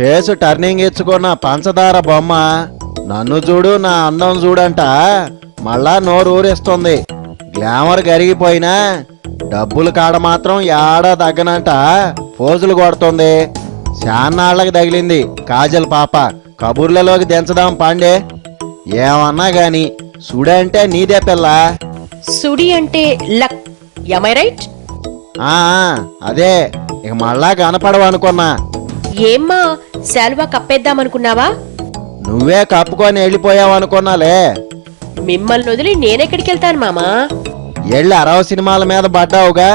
Face turning ఇచ్చుకున్న పంచదార బొమ్మ నన్ను చూడు నా అందం చూడంట మళ్ళా నోరు ఊరిస్తుంది. గ్లామర్ కరిగిపోయినా డబ్బులు కాడ మాత్రం ఏడా తగ్గనంట పోజులు కొడుతుంది. శాన్నాళ్ళకి తగిలింది కాజల్ పాప. కబుర్లలోకి దించదాం పాండే. ఏమన్నా గాని సుడి అంటే నీదే పిల్ల. సుడి అంటే లక్, యమై రైట్? ఆ అదే, ఇక మళ్ళా కనపడవు అనుకున్నా. ఏమ్మా శాలువా కప్పేద్దామనుకున్నావా? నువ్వే కప్పుకొని వెళ్ళిపోయావు అనుకున్నాలే. మిమ్మల్ని వదిలి నేనెక్కడికి వెళ్తాను మామా? ఎళ్ళి 60 సినిమాల మీద పడ్డావుగా.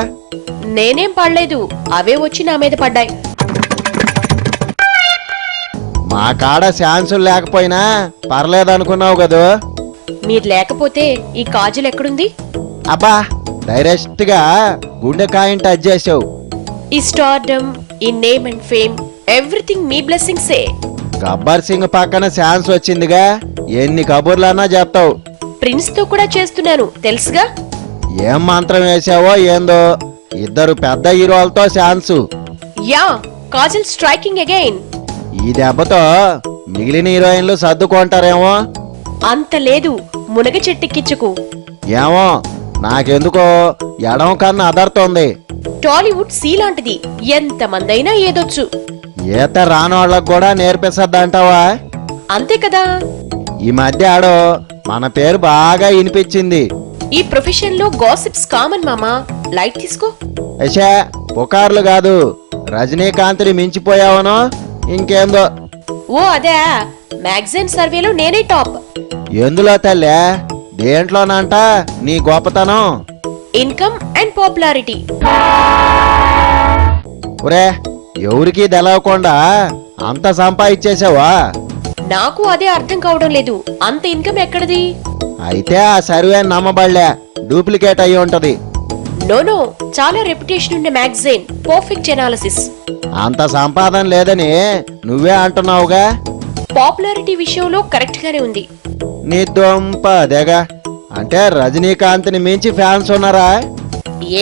నేనేం పడలేదు, అవే వచ్చి నా మీద పడ్డాయి. మా కాడ ఛాన్సులు లేకపోయినా పర్లేదనుకున్నావు కదూ. మీరు లేకపోతే ఈ కాజల్ ఎక్కడుంది? అబ్బా, డైరెక్ట్ గా గుండెకాయం టచ్ చేసావు. ఈ స్టార్డమ్, ఈ నేమ్ అండ్ ఫేమ్, ఎవ్రీథింగ్ మీ బ్లెస్సింగ్సే. గబ్బర్ సింగ్ పక్కన ఛాన్స్ వచ్చిందిగా, ఎన్ని కబుర్లన్నా చెప్తావు. ప్రిన్స్ తో కూడా చేస్తున్నాను తెలుసుగా. ఏం మంత్రం వేసావో ఏందో, ఇద్దరు పెద్ద హీరోలతో chance. Yeah, Kajal striking again. ఈ దెబ్బతో మిగిలిన హీరోయిన్లు సర్దుకుంటారేమో. అంత లేదు, మునగ చెట్టెక్కించుకు. ఏమో నాకెందుకో ఎడం కన్నా అదరుతోంది. టాలీవుడ్ సీ లాంటిది, ఎంతమందైనా ఏదొచ్చు. ఈత రానోళ్ళకు కూడా నేర్పిస్తద్దంటావా? అంతే కదా. ఈ మధ్య ఆడో మన పేరు బాగా వినిపించింది. ఈ ప్రొఫెషన్ లో గాసిప్స్ కామన్ మామా, లైట్ తీసుకో. అచ్చా, పుకార్లు కాదు, రజనీకాంత్ని మించిపోయావనో ఇంకేందో. ఓ అదే, మ్యాగజైన్ సర్వేలో నేనే టాప్. ఎందులో తల్లే? దేంట్లోనంట నీ గొప్పతనం? Income and popularity. ఒరే, ఎవరికి తెలవకుండా అంత సంపాదించేసావా? నాకు అదే అర్థం కావడం లేదు, అంత ఇన్కమ్ ఎక్కడిది? అయితే ఆ సర్వే నమ్మబడలే, డూప్లికేట్ అయి ఉంటది. నో, చాలా రెప్యుటేషన్ ఉన్న మ్యాగజైన్, పర్ఫెక్ట్ ఎనాలిసిస్. అంత సంపాదన లేదని నువ్వే అంటున్నావుగా. పాపులారిటీ విషయంలో కరెక్ట్ గానే ఉంది. నీ దొంప దేగా, అంటే రజనీకాంత్ని మించి ఫ్యాన్స్ ఉన్నారా?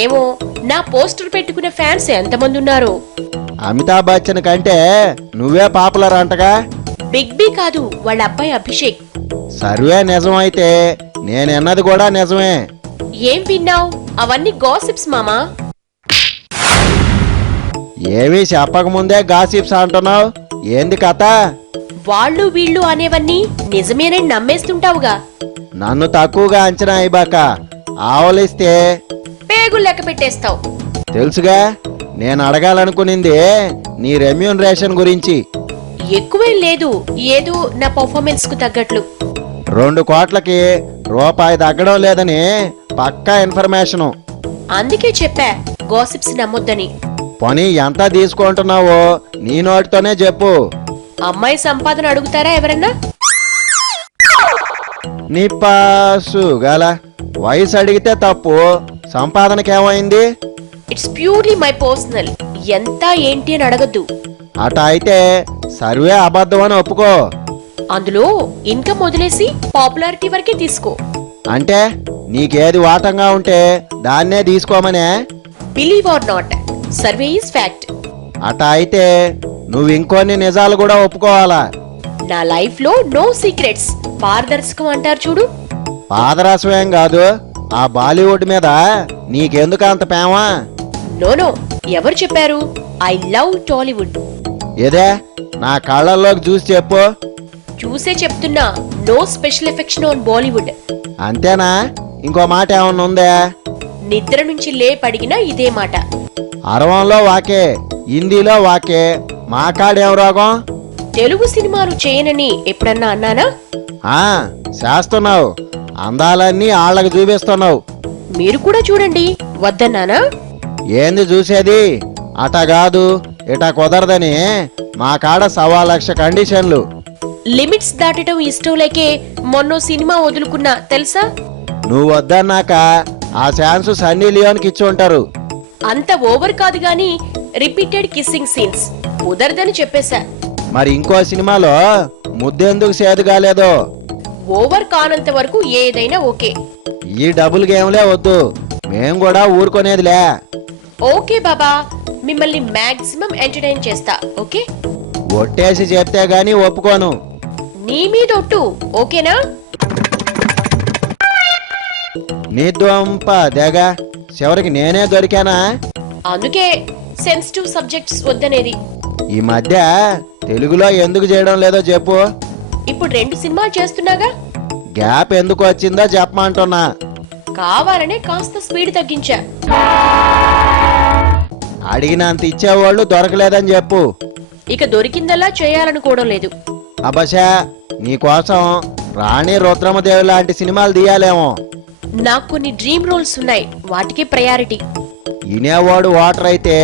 ఏమో, నా పోస్టర్ పెట్టుకున్న ఫ్యాన్స్ ఎంతమంది ఉన్నారు? అమితాబ్ బచ్చన్ కంటే నువ్వే పాపులర్ అంటగా. బిగ్ బి కాదు, వాళ్ళ అబ్బాయి అభిషేక్. సర్వే నిజమైతే నేనన్నది కూడా నిజమే. ఏం విన్నావు? అవన్నీ గాసిప్స్ మామా. ఏమీ చెప్పకముందే గాసిప్స్ అంటున్నావు, ఏంది కథ? వాళ్ళు వీళ్ళు అనేవన్నీ నిజమేనని నమ్మేస్తుంటావుగా. నన్ను తక్కువగా అంచనా అయిబాక, ఆవలిస్తే పేగులు లెక్క పెట్టేస్తావు. తెలుసుగా, నేను అడగాలనుకునింది నీ రెమ్యూనరేషన్ గురించి. ఎక్కువేం లేదు, ఏదో నా పర్ఫార్మెన్స్ కు తగ్గట్లు. 2 కోట్లకి రూపాయి తగ్గడం లేదని పక్కా ఇన్ఫర్మేషను. అందుకే చెప్పా గాసిప్స్ నమ్మొద్దని. పోనీ ఎంత తీసుకుంటున్నావో నీ నోటితోనే చెప్పు. అమ్మాయి సంపాదన అడుగుతారా ఎవరన్నా? నీ పాసు గల వయసు అడిగితే తప్పు, సంపాదనకేమైంది? It's purely my personal. ఎంత ఏంటి అని అడగద్దు. అట అయితే సర్వే అబద్ధం అని ఒప్పుకో. అందులో ఇన్కమ్ వదిలేసి పాపులారిటీ వరకే తీసుకో. అంటే నీకేది వాటంగా ఉంటే దాన్నే తీసుకోమనే? Believe or not, survey is fact. అట అయితే నువ్వు ఇంకొన్ని నిజాలు కూడా ఒప్పుకోవాలా. నా లైఫ్ లో నో సీక్రెట్స్, పారదర్శకం అంటారు చూడు. పాదరసమేం కాదు, ఆ బాలీవుడ్ మీద నీకెందుకు అంత ప్రేమ? నో, ఎవరు చెప్పారు? I love Tollywood. ఏదే, నా కళ్ళల్లోకి చూసి చెప్పు. చూసే చెప్తున్నా, no special affection on Bollywood. అంతేనా? ఇంకో మాట ఏమన్నా ఉందే? నిద్ర నుంచి లేపడిగినా ఇదే మాట. అరవంలో వాకే, హిందీలో వాకే, మా కాడేం రోగం? తెలుగు సినిమాలు చేయనని ఎప్పుడన్నా అన్నానా? చేస్తున్నావు, అందాలన్నీ ఆళ్ళకి చూపిస్తున్నావు. మీరు కూడా చూడండి, వద్దన్నానా? ఏంది చూసేది? అట కాదు ఇట కుదరదని మా కాడ 1,00,000 కండిషన్లు. లిమిట్స్ దాటడం ఇష్టం లేకే మొన్నో సినిమా వదులుకున్నా తెలుసా? నువ్వు వద్దన్నాక ఆ ఛాన్స్ సన్నీ లియోన్కి ఇచ్చి ఉంటారు. అంత ఓవర్ కాదు గాని రిపీటెడ్ కిస్సింగ్ సీన్స్ కుదరదని చెప్పేశా. మరి ఇంకో సినిమాలో ముద్దెందుకు సేదు కాలేదో? ఓవర్ కానంత వరకు ఏదైనా ఓకే. ఈ డబుల్ గేమ్లే వద్దు, మేం కూడా ఊరుకునేదిలే. ఓకే బాబా, మిమ్మల్ని మాక్సిమం ఎంటర్టైన్ చేస్తా. ఓకే ఒట్టేసి చెప్తే గాని ఒప్పుకోను. నీ మీద ఒట్టు, ఓకేనా? నీ దొంప దెగ, చివరికి నేనే దొరికానా? అందుకే సెన్సిటివ్ సబ్జెక్ట్స్ వద్దనేది. ఈ మధ్య తెలుగులో ఎందుకు చేయడం లేదో చెప్పు. ఇప్పుడు 2 సినిమాలు చేస్తున్నాగా. గ్యాప్ ఎందుకు వచ్చిందో చెప్పమంటున్నా. కావాలనే కాస్త స్పీడ్ తగ్గించా. అడిగినంత ఇచ్చేవాళ్ళు దొరకలేదని చెప్పు. ఇక దొరికిందల్లా చేయాలనుకోవడం లేదు. అబషా, నీకోసం రాణి రుద్రమదేవి లాంటి సినిమాలు తీయాలేమో. నాకు కొన్ని డ్రీమ్ రోల్స్ ఉన్నాయి, వాటికి ప్రయారిటీ. వినేవాడు ఓటర్ అయితే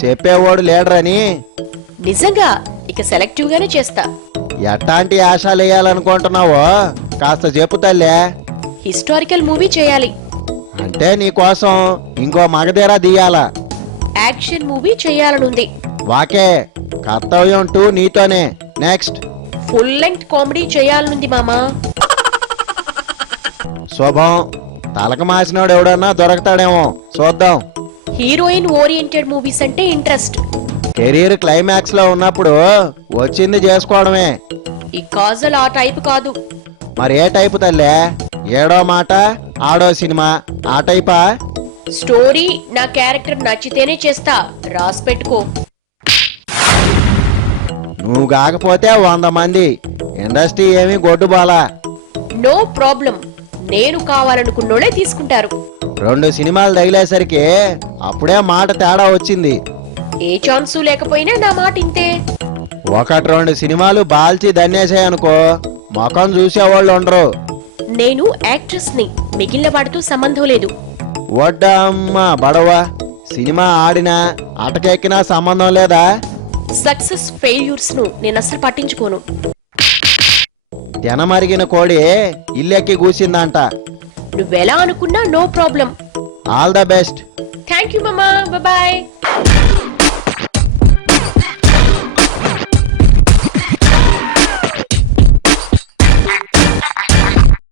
చెప్పేవాడు లీడర్ అని. నిజంగా ఇక సెలెక్టివ్ గానే చేస్తా. ఎట్లాంటి ఆశలు వేయాలనుకుంటున్నావో కాస్త చెప్పు తల్లే. హిస్టారికల్ మూవీ చేయాలి. అంటే నీకోసం ఇంకో మగధీర తీయాలా? Action movie చేయాలనుంది. వాకే, కర్తవ్యం 2 నీతోనే. నెక్స్ట్. ఫుల్ లెంగ్త్ కామెడీ చేయాలనుంది మామా. శుభం. తలక మాసినోడు ఎవడన్నా దొరకతాడేమో, చూద్దాం. హీరోయిన్ ఓరియంటెడ్ మూవీస్ అంటే ఇంట్రెస్ట్. కెరీర్ క్లైమాక్స్ లో ఉన్నప్పుడు వచ్చింది చేసుకోవడమే. ఈ కాజల్ ఆ టైప్ కాదు. మరి ఏ టైపు తల్లే? ఏడో మాట ఆడో సినిమా ఆ టైపా? స్టోరీ నా క్యారెక్టర్ నచ్చితేనే చేస్తా, రాసి పెట్టుకో. నువ్వు కాకపోతే 100 మంది. ఇండస్ట్రీ ఏమీ గొడ్డుబాలా. నో ప్రాబ్లం, నేను కావాలనుకున్నోళ్ళే తీసుకుంటారు. 2 సినిమాలు తగిలేసరికి అప్పుడే మాట తేడా వచ్చింది. ఏ ఛాన్సు లేకపోయినా నా మాట ఇంతే. 1-2 సినిమాలు బాల్చి దన్నేసాయనుకో, ముఖం చూసేవాళ్ళు ఉండరు. నేను యాక్ట్రెస్ ని, మిగిలిన వాడితో సంబంధం లేదు. వడ్డమ్మ బడవా, సినిమా ఆడినా అటకెక్కినా సంబంధం లేదా? సక్సెస్ ఫెయిల్యూర్స్ ను నేను అస్సలు పట్టించుకోను. తినమరిగిన కోడి ఇల్లెక్కి కూసిందంట. నువ్వెలా అనుకున్నా no problem. All the best. Thank you మామా, బాయ్.